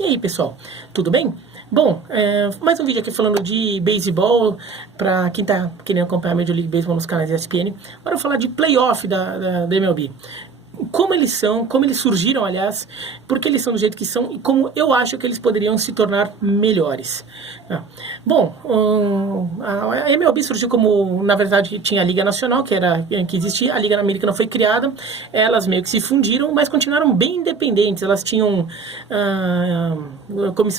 E aí, pessoal, tudo bem? Bom, mais um vídeo aqui falando de beisebol, para quem tá querendo acompanhar a Major League Baseball nos canais ESPN. Agora eu vou falar de playoff da MLB. Como eles são, como eles surgiram, aliás, porque eles são do jeito que são e como eu acho que eles poderiam se tornar melhores. Bom, a MLB surgiu como, na verdade, tinha a Liga Nacional, que existia, a Liga Americana foi criada, elas meio que se fundiram, mas continuaram bem independentes. Elas tinham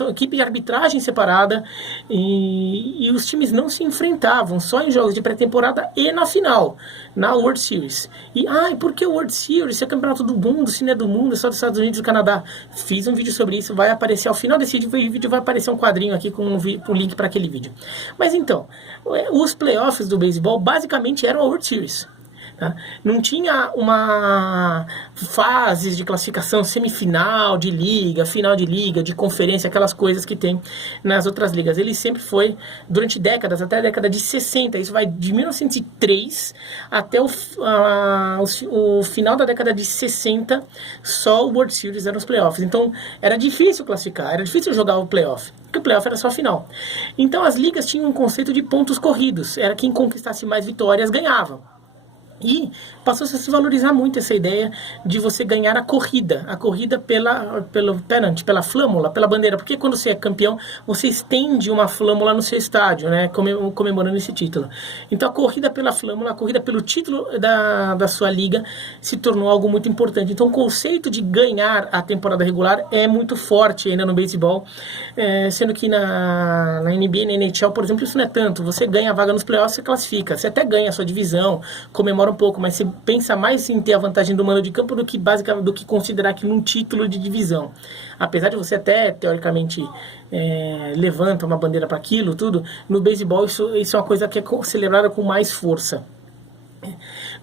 equipe de arbitragem separada e os times não se enfrentavam, só em jogos de pré-temporada e na final, na World Series. E por que World Series? Se é campeonato do mundo, se não é do mundo, é só dos Estados Unidos e do Canadá. Fiz um vídeo sobre isso, vai aparecer ao final desse vídeo, vai aparecer um quadrinho aqui com o link para aquele vídeo. Mas então, os playoffs do beisebol basicamente eram a World Series. Tá? Não tinha uma fases de classificação, semifinal de liga, final de liga, de conferência, aquelas coisas que tem nas outras ligas. Ele sempre foi, durante décadas, até a década de 60, isso vai de 1903 até o final da década de 60, só o World Series eram os playoffs. Então, era difícil classificar, era difícil jogar o playoff, porque o playoff era só a final. Então, as ligas tinham um conceito de pontos corridos, era quem conquistasse mais vitórias ganhava. E passou a se valorizar muito essa ideia de você ganhar a corrida pela flâmula, pela bandeira. Porque quando você é campeão, você estende uma flâmula no seu estádio, né, comemorando esse título. Então a corrida pela flâmula, a corrida pelo título da sua liga se tornou algo muito importante. Então o conceito de ganhar a temporada regular é muito forte ainda no beisebol, sendo que na NBA e na NHL, por exemplo, isso não é tanto. Você ganha a vaga nos playoffs, você classifica. Você até ganha a sua divisão, comemora um pouco, mas você pensa mais em ter a vantagem do mando de campo do que basicamente do que considerar aquilo um título de divisão. Apesar de você até teoricamente levanta uma bandeira para aquilo tudo, no beisebol isso é uma coisa que é celebrada com mais força.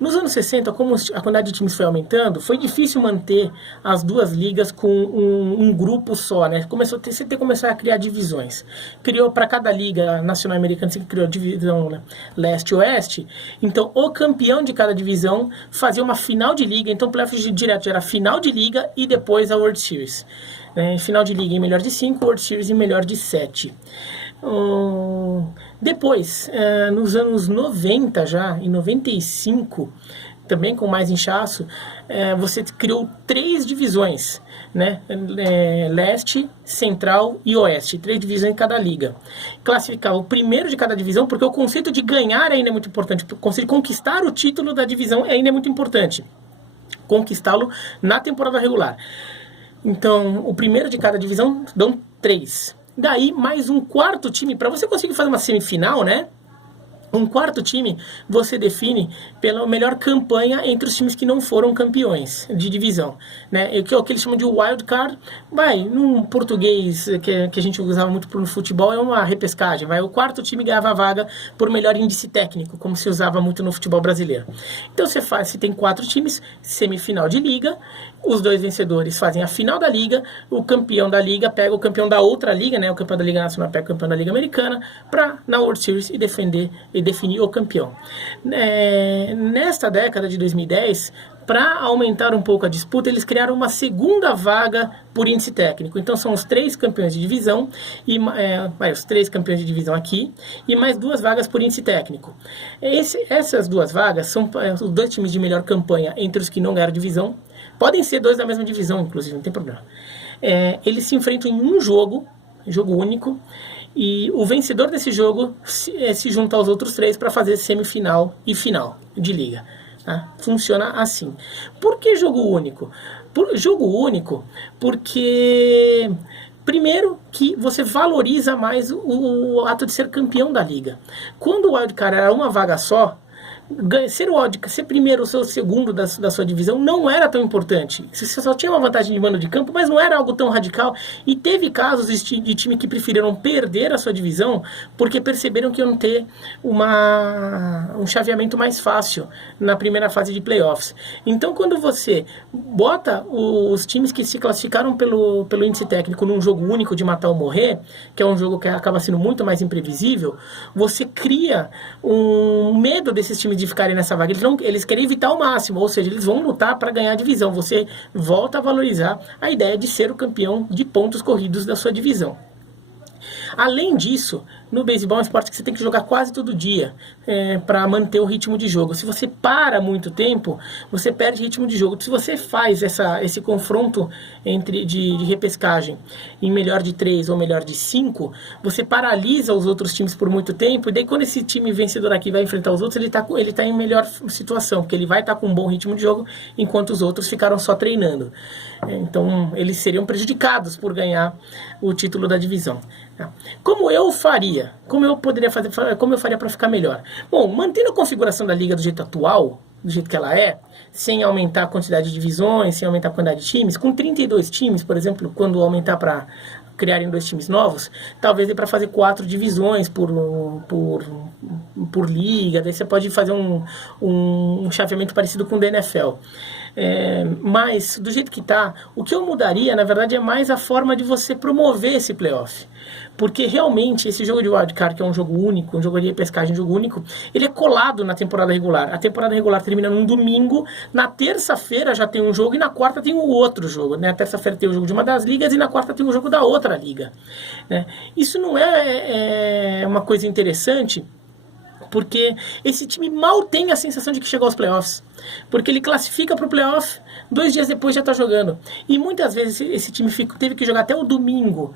Nos anos 60, como a quantidade de times foi aumentando, foi difícil manter as duas ligas com um grupo só, né? Você começou a criar divisões. Criou para cada liga nacional americana, você criou a divisão, né, leste e oeste. Então, o campeão de cada divisão fazia uma final de liga. Então, o playoff direto era final de liga e depois a World Series. Final de liga em melhor de 5, World Series em melhor de 7. Depois, nos anos 90 já, em 95, também com mais inchaço, você criou 3 divisões, né? Leste, Central e Oeste, 3 divisões em cada liga. Classificava o primeiro de cada divisão, porque o conceito de ganhar ainda é muito importante, o conceito de conquistar o título da divisão ainda é muito importante, conquistá-lo na temporada regular. Então, o primeiro de cada divisão dão 3. Daí, mais um quarto time, para você conseguir fazer uma semifinal, né? Um quarto time você define pela melhor campanha entre os times que não foram campeões de divisão, né? O que eles chamam de wild card, num português que a gente usava muito no futebol, é uma repescagem. O quarto time ganhava a vaga por melhor índice técnico, como se usava muito no futebol brasileiro. Então você tem 4 times, semifinal de liga, os 2 vencedores fazem a final da liga, o campeão da liga pega o campeão da outra liga, né? O campeão da Liga Nacional pega o campeão da Liga Americana na World Series e definir o campeão. Nesta década de 2010, para aumentar um pouco a disputa, eles criaram uma segunda vaga por índice técnico. Então são os 3 campeões de divisão, os 3 campeões de divisão aqui, e mais 2 vagas por índice técnico. Essas 2 vagas são os 2 times de melhor campanha entre os que não ganharam divisão. Podem ser 2 da mesma divisão, inclusive, não tem problema. Eles se enfrentam em um jogo único, e o vencedor desse jogo se junta aos outros 3 para fazer semifinal e final de liga. Tá? Funciona assim. Por que jogo único? Jogo único porque, primeiro, que você valoriza mais o ato de ser campeão da liga. Quando o wildcard era uma vaga só, ser primeiro ou ser segundo da sua divisão não era tão importante. Você só tinha uma vantagem de mando de campo, mas não era algo tão radical. E teve casos de time que preferiram perder a sua divisão porque perceberam que iam ter um chaveamento mais fácil na primeira fase de playoffs. Então, quando você bota os times que se classificaram pelo índice técnico num jogo único de matar ou morrer, que é um jogo que acaba sendo muito mais imprevisível, você cria um medo desses times de ficarem nessa vaga. Eles querem evitar o máximo, ou seja, eles vão lutar para ganhar a divisão. Você volta a valorizar a ideia de ser o campeão de pontos corridos da sua divisão. Além disso, no beisebol é um esporte que você tem que jogar quase todo dia para manter o ritmo de jogo. Se você para muito tempo, você perde ritmo de jogo. Se você faz esse confronto de repescagem em melhor de 3 ou melhor de 5, você paralisa os outros times por muito tempo, e daí quando esse time vencedor aqui vai enfrentar os outros, ele tá em melhor situação, porque ele vai estar com um bom ritmo de jogo, enquanto os outros ficaram só treinando. Então, eles seriam prejudicados por ganhar o título da divisão. Como eu faria? Como eu faria para ficar melhor? Bom, mantendo a configuração da liga do jeito atual, do jeito que ela é, sem aumentar a quantidade de divisões, sem aumentar a quantidade de times, com 32 times, por exemplo, quando aumentar para criarem 2 times novos, talvez dê para fazer 4 divisões por liga, daí você pode fazer um chaveamento parecido com o da NFL. Mas, do jeito que está, o que eu mudaria, na verdade, é mais a forma de você promover esse playoff. Porque, realmente, esse jogo de wildcard, que é um jogo único, um jogo de pescagem, um jogo único, ele é colado na temporada regular. A temporada regular termina num domingo, na terça-feira já tem um jogo e na quarta tem o outro jogo. Na terça-feira tem o jogo de uma das ligas e na quarta tem o jogo da outra liga. Né? Isso não é uma coisa interessante, porque esse time mal tem a sensação de que chegou aos playoffs. Porque ele classifica para o playoff, 2 dias depois já está jogando. E muitas vezes esse time teve que jogar até o domingo,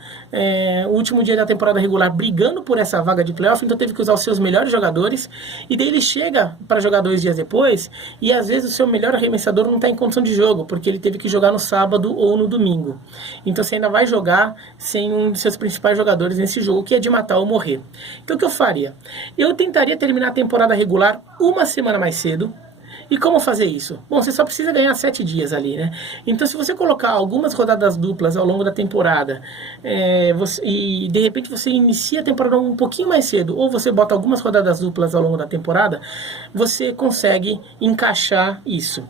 o último dia da temporada regular, brigando por essa vaga de playoff, então teve que usar os seus melhores jogadores, e daí ele chega para jogar 2 dias depois, e às vezes o seu melhor arremessador não está em condição de jogo, porque ele teve que jogar no sábado ou no domingo. Então você ainda vai jogar sem um dos seus principais jogadores nesse jogo, que é de matar ou morrer. Então o que eu faria? Eu tentaria terminar a temporada regular uma semana mais cedo. E como fazer isso? Bom, você só precisa ganhar 7 dias ali, né? Então, se você colocar algumas rodadas duplas ao longo da temporada, e de repente você inicia a temporada um pouquinho mais cedo, ou você bota algumas rodadas duplas ao longo da temporada, você consegue encaixar isso.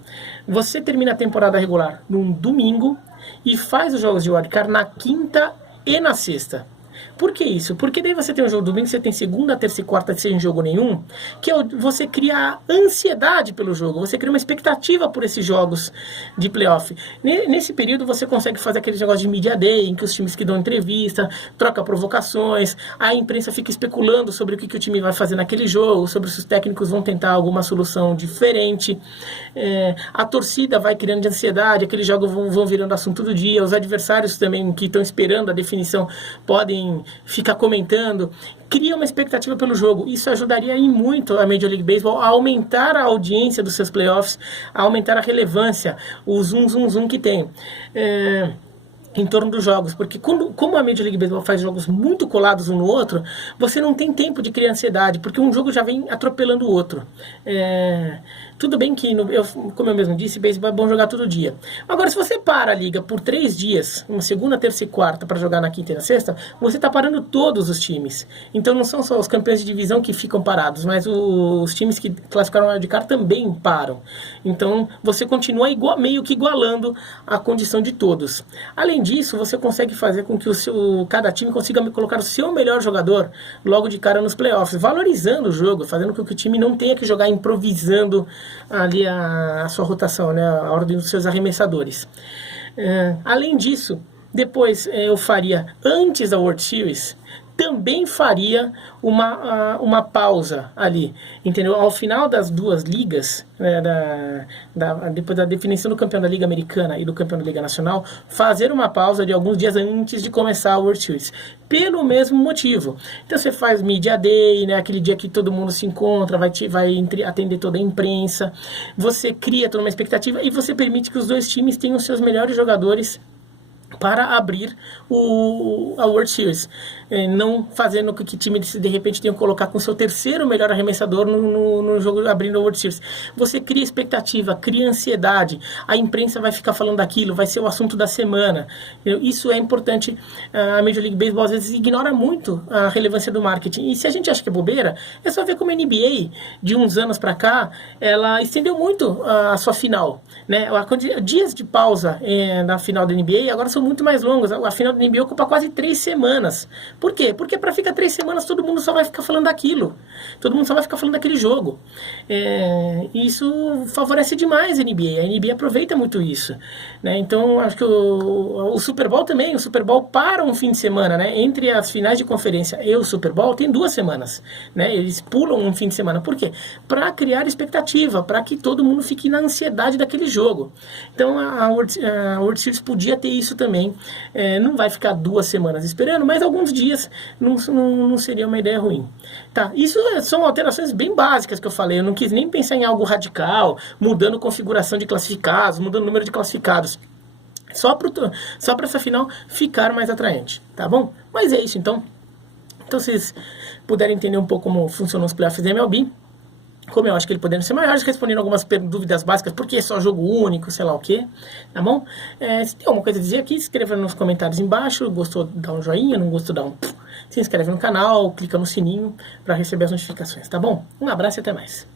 Você termina a temporada regular num domingo e faz os jogos de wildcard na quinta e na sexta. Por que isso? Porque daí você tem um jogo domingo, você tem segunda, terça e quarta sem jogo nenhum, que você cria ansiedade pelo jogo, você cria uma expectativa por esses jogos de playoff. Nesse período você consegue fazer aqueles negócios de media day, em que os times que dão entrevista, troca provocações, a imprensa fica especulando sobre o que o time vai fazer naquele jogo, sobre se os técnicos vão tentar alguma solução diferente, a torcida vai criando de ansiedade, aqueles jogos vão virando assunto do dia, os adversários também que estão esperando a definição podem ficar comentando, cria uma expectativa pelo jogo. Isso ajudaria muito a Major League Baseball a aumentar a audiência dos seus playoffs, a aumentar a relevância, o zoom que tem em torno dos jogos, porque como a Major League Baseball faz jogos muito colados um no outro, você não tem tempo de criar ansiedade, porque um jogo já vem atropelando o outro. Tudo bem que, como eu mesmo disse, beisebol é bom jogar todo dia. Agora, se você para a liga por 3 dias, uma segunda, terça e quarta, para jogar na quinta e na sexta, você está parando todos os times. Então não são só os campeões de divisão que ficam parados, mas os times que classificaram o wildcard também param. Então você continua meio que igualando a condição de todos. Além disso, você consegue fazer com que cada time consiga colocar o seu melhor jogador logo de cara nos playoffs, valorizando o jogo, fazendo com que o time não tenha que jogar improvisando ali a sua rotação, né, a ordem dos seus arremessadores. Além disso, depois eu faria, antes da World Series, também faria uma pausa ali, entendeu? Ao final das 2 ligas, depois da definição do campeão da Liga Americana e do campeão da Liga Nacional, fazer uma pausa de alguns dias antes de começar a World Series, pelo mesmo motivo. Então você faz Media Day, né, aquele dia que todo mundo se encontra, vai atender toda a imprensa, você cria toda uma expectativa e você permite que os 2 times tenham os seus melhores jogadores para abrir a World Series, não fazendo com que o time de repente tenha que colocar com o seu terceiro melhor arremessador no jogo abrindo a World Series. Você cria expectativa, cria ansiedade, a imprensa vai ficar falando daquilo, vai ser o assunto da semana. Isso é importante. A Major League Baseball às vezes ignora muito a relevância do marketing, e se a gente acha que é bobeira, é só ver como a NBA de uns anos para cá, ela estendeu muito a sua final, né? Dias de pausa na final da NBA agora são são muito mais longas. A final da NBA ocupa quase 3 semanas. Por quê? Porque para ficar 3 semanas todo mundo só vai ficar falando daquilo. Todo mundo só vai ficar falando daquele jogo. Isso favorece demais a NBA. A NBA aproveita muito isso, né? Então, acho que o Super Bowl também. O Super Bowl para um fim de semana, né? Entre as finais de conferência e o Super Bowl tem 2 semanas, né? Eles pulam um fim de semana. Por quê? Para criar expectativa, para que todo mundo fique na ansiedade daquele jogo. Então, a World Series podia ter isso também. Não vai ficar 2 semanas esperando, mas alguns dias não seria uma ideia ruim. Tá, isso são alterações bem básicas que eu falei. Eu não quis nem pensar em algo radical, mudando configuração de classificados, mudando o número de classificados. Só para essa final ficar mais atraente, tá bom? Mas é isso então. Então, se vocês puderem entender um pouco como funcionam os playoffs da MLB, como eu acho que eles poderiam ser maiores, respondendo algumas dúvidas básicas, porque é só jogo único, sei lá o que, tá bom? Se tem alguma coisa a dizer aqui, escreva nos comentários embaixo. Gostou, dá um joinha, não gostou, dá um... Se inscreve no canal, clica no sininho para receber as notificações, tá bom? Um abraço e até mais.